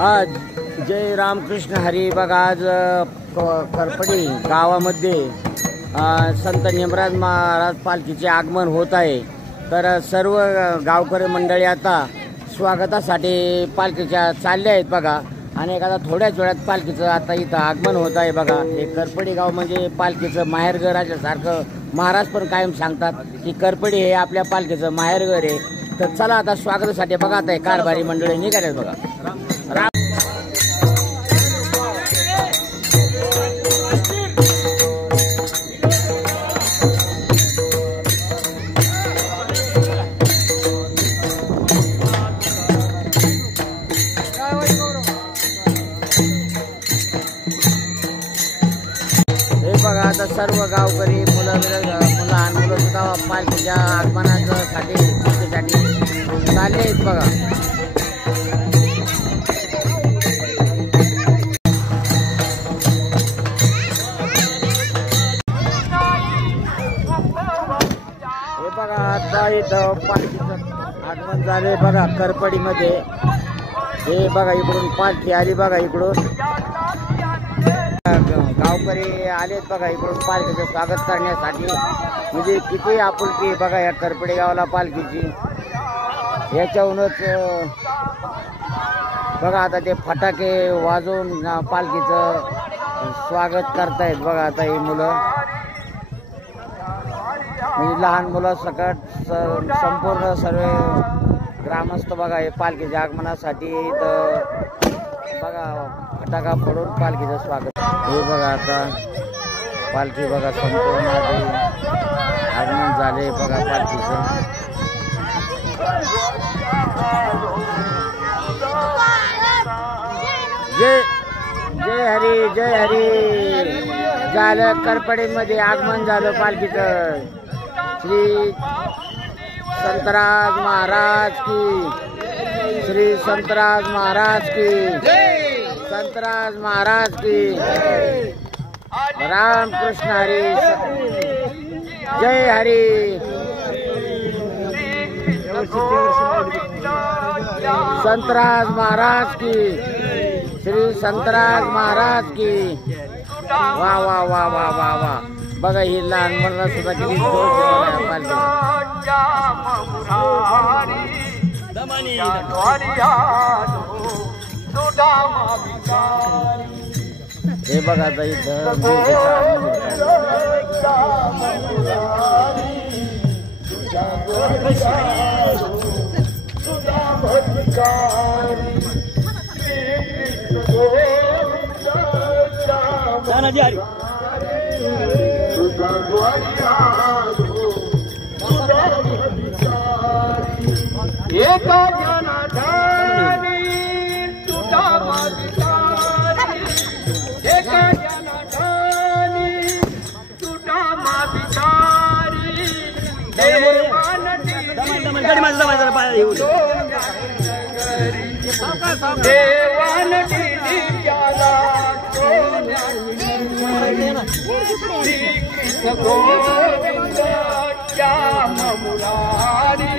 आज जय रामकृष्ण हरी बघा आज करपडी गावामध्ये संत निमराज महाराज पालखीचे आगमन होत आहे। तर सर्व गावकरी मंडळी आता स्वागतासाठी पालखीच्या चालले आहेत बघा। आणि आता थोड्याच वेळात पालखीचं आता इथं आगमन होत आहे बघा। हे करपडी गाव म्हणजे पालखीचं माहेरघर असल्यासारखं महाराज पण कायम सांगतात की करपडी हे आपल्या पालखीचं माहेरघर आहे। तर चला आता स्वागतासाठी बघा आता कारभारी मंडळी निघाले बघा। बघा आता सर्व गावकरी मुलं लहान मुलं सुद्धा पालखीच्या आगमनासाठी चालले आहेत बघा। हे बघा आता इथं पालखीचं आगमन झाले बघा करपडीमध्ये। हे बघा इकडून पालखी आली बघा, इकडून गावकरी आलेत बघा इकडून पालखीचं स्वागत करण्यासाठी। म्हणजे किती आपुलकी बघा या करपडी गावाला पालखीची। याच्याहूनच बघा आता ते फटाके वाजवून पालखीचं स्वागत करतायत बघा आता ही मुलं। म्हणजे लहान मुलं सकट संपूर्ण सर्व ग्रामस्थ बघा हे पालखीच्या आगमनासाठी बघा फटाका फोडून पालखीचं स्वागत। हे बघा आता पालखी बघा संपूर्ण आगमन झाले बघा पालखीचं। जय जय हरी जय हरी झालं करपडीमध्ये आगमन झालं पालखीचं। श्री संतराज महाराज की, श्री संतराज महाराज की, संतराज महाराज की, रामकृष्ण हरी जय हरी। संतराज महाराज की, श्री संतराज महाराज की। वा वा वा वा वा वा बघा ही लहान मुलं सुद्धा किती हे बघा आता इथं एका जनाधारी तुझा माविकारी, एका जनाधारी तुझा माविकारी। देवान दिली त्याला श्याम मुरारी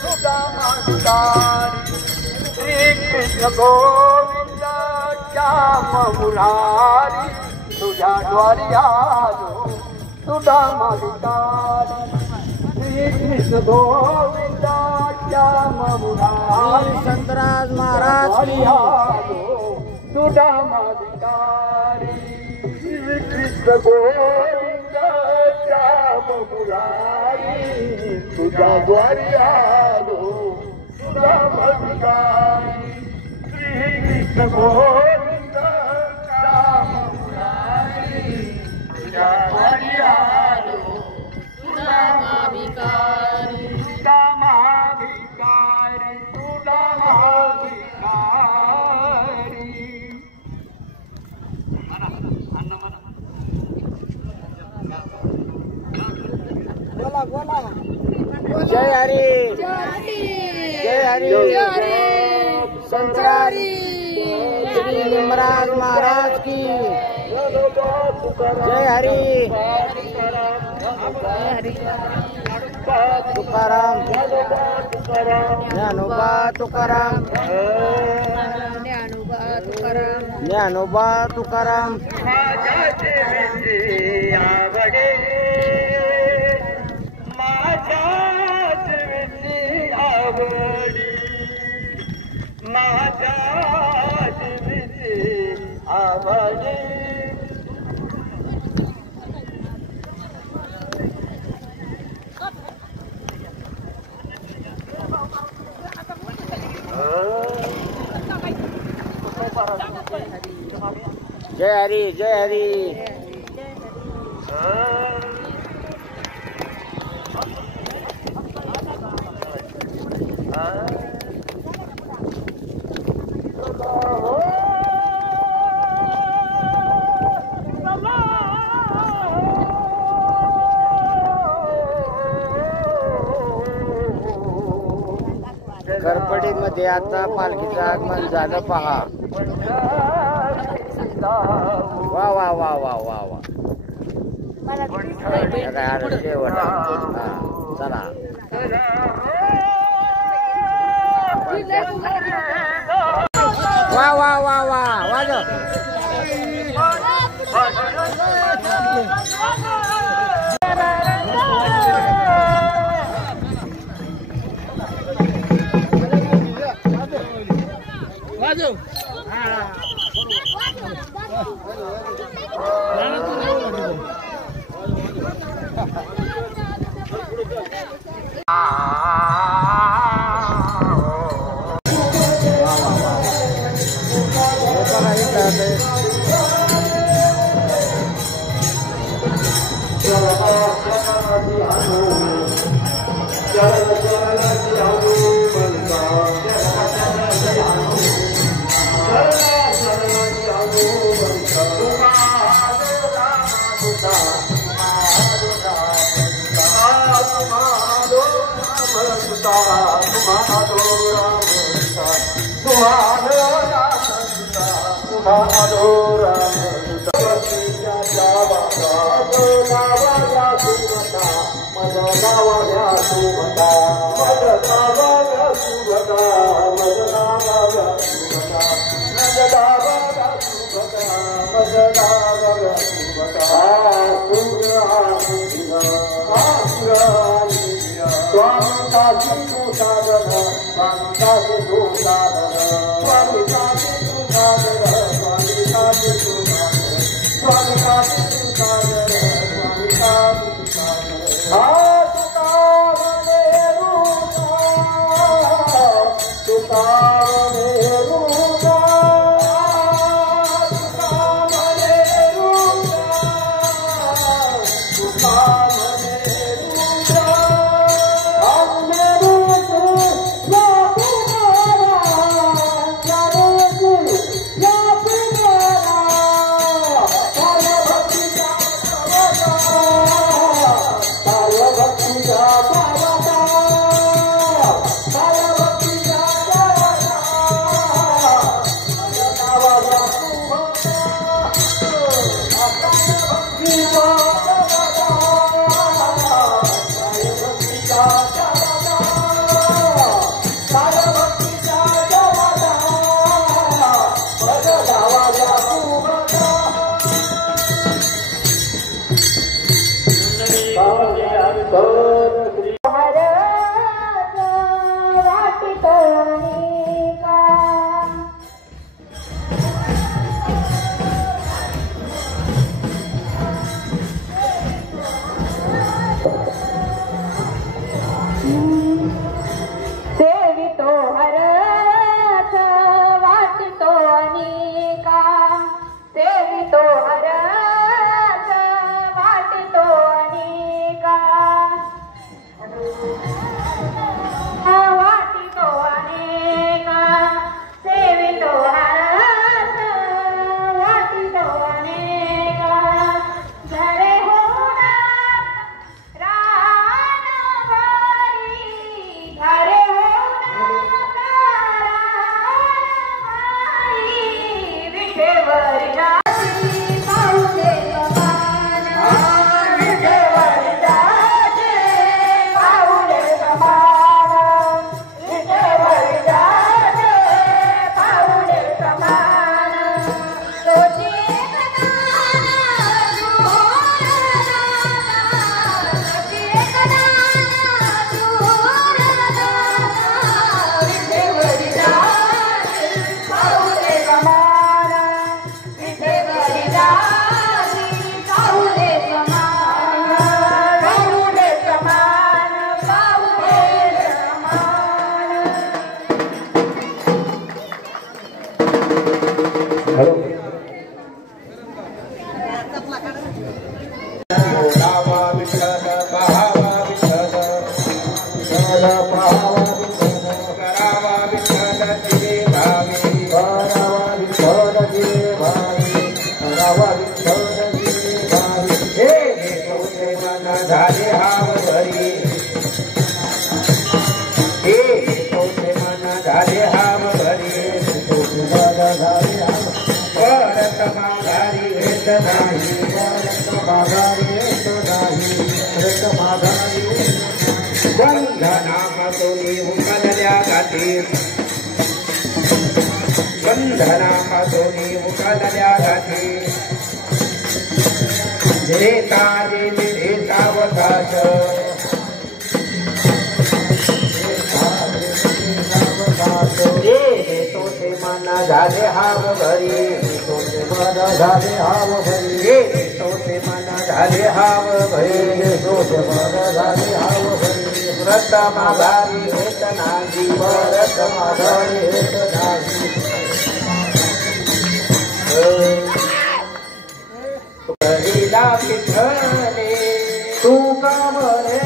तुझा मागिता श्री कृष्ण गोविंद श्याम मुरारी तुझ्या द्वारी आलो तुझा मागितारी। श्री कृष्ण गोविंद श्याम मुरारी संतराज महाराज की तुझा माधिकारी कृष्ण गोविंद श्याम मुरारी तुझा द्वारी आलो तुझा माधिकारी कृष्ण गोविंद श्याम मुरारी तुझा द्वारी आलो तुझा माधिकारी तुझा माधिकारी तुझा माधिकारी जय हरी जय हरी संचारी श्री निमराज महाराज की जय हरी तुकाराम ज्ञानोबा तुकाराम ज्ञानोबा तुकाराम जय हरी जय हरी करपडीमध्ये आता पालखीचं आगमन झालं पहा. वा वा वा वा वा वा चला वा वा वा वा वाजव वाजव बंधनापासून उकलल्या घाती देता देते सावकाश तोते मन झाले हाव भरी तोते मन झाले हाव भरी तोते मन झाले हाव भरी तोते मन झाले हाव भरी व्रत माघारी हेत नाही व्रत माघारी हेत नाही हरिला विठ्ठले तू का बरे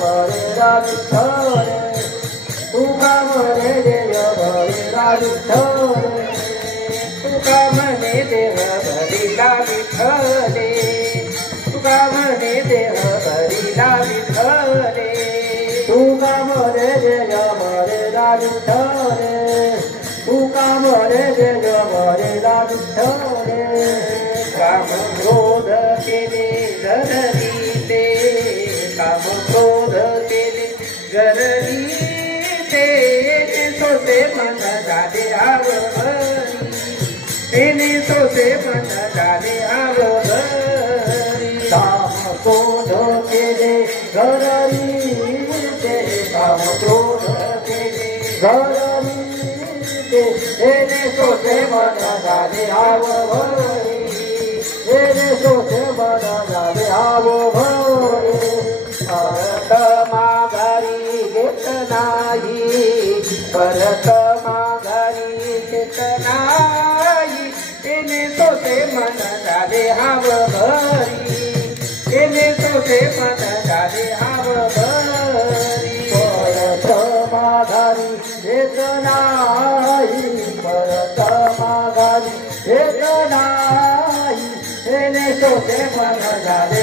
बरे विठ्ठले तू का म्हणे देव भरीला विठ्ठले तू का म्हणे देव भरीला विठ्ठले तू का म्हणे देव भरीला विठ्ठले तू का म्हणे देव भरीला विठ्ठले तू का म्हणे देव भरीला विठ्ठले काम क्रोध केले घरी ते काम क्रोध केले घरी सोसे मन झाले आवरी तेने सोसे मन झाले आवरी काम क्रोध केले घरी ते काम क्रोध केले घरी तेने सोसे मन झाले आवरी तेने सोसे मन झाले आवरी परत माघारी घेत नाही परत माघारी घेत नाही तेने सोसे मन झाले हाव भरी तेने सोसे मन झाले हाव भरी परत माघारी घेत नाही परत माघारी घेत नाही तेने सोसे मन झाले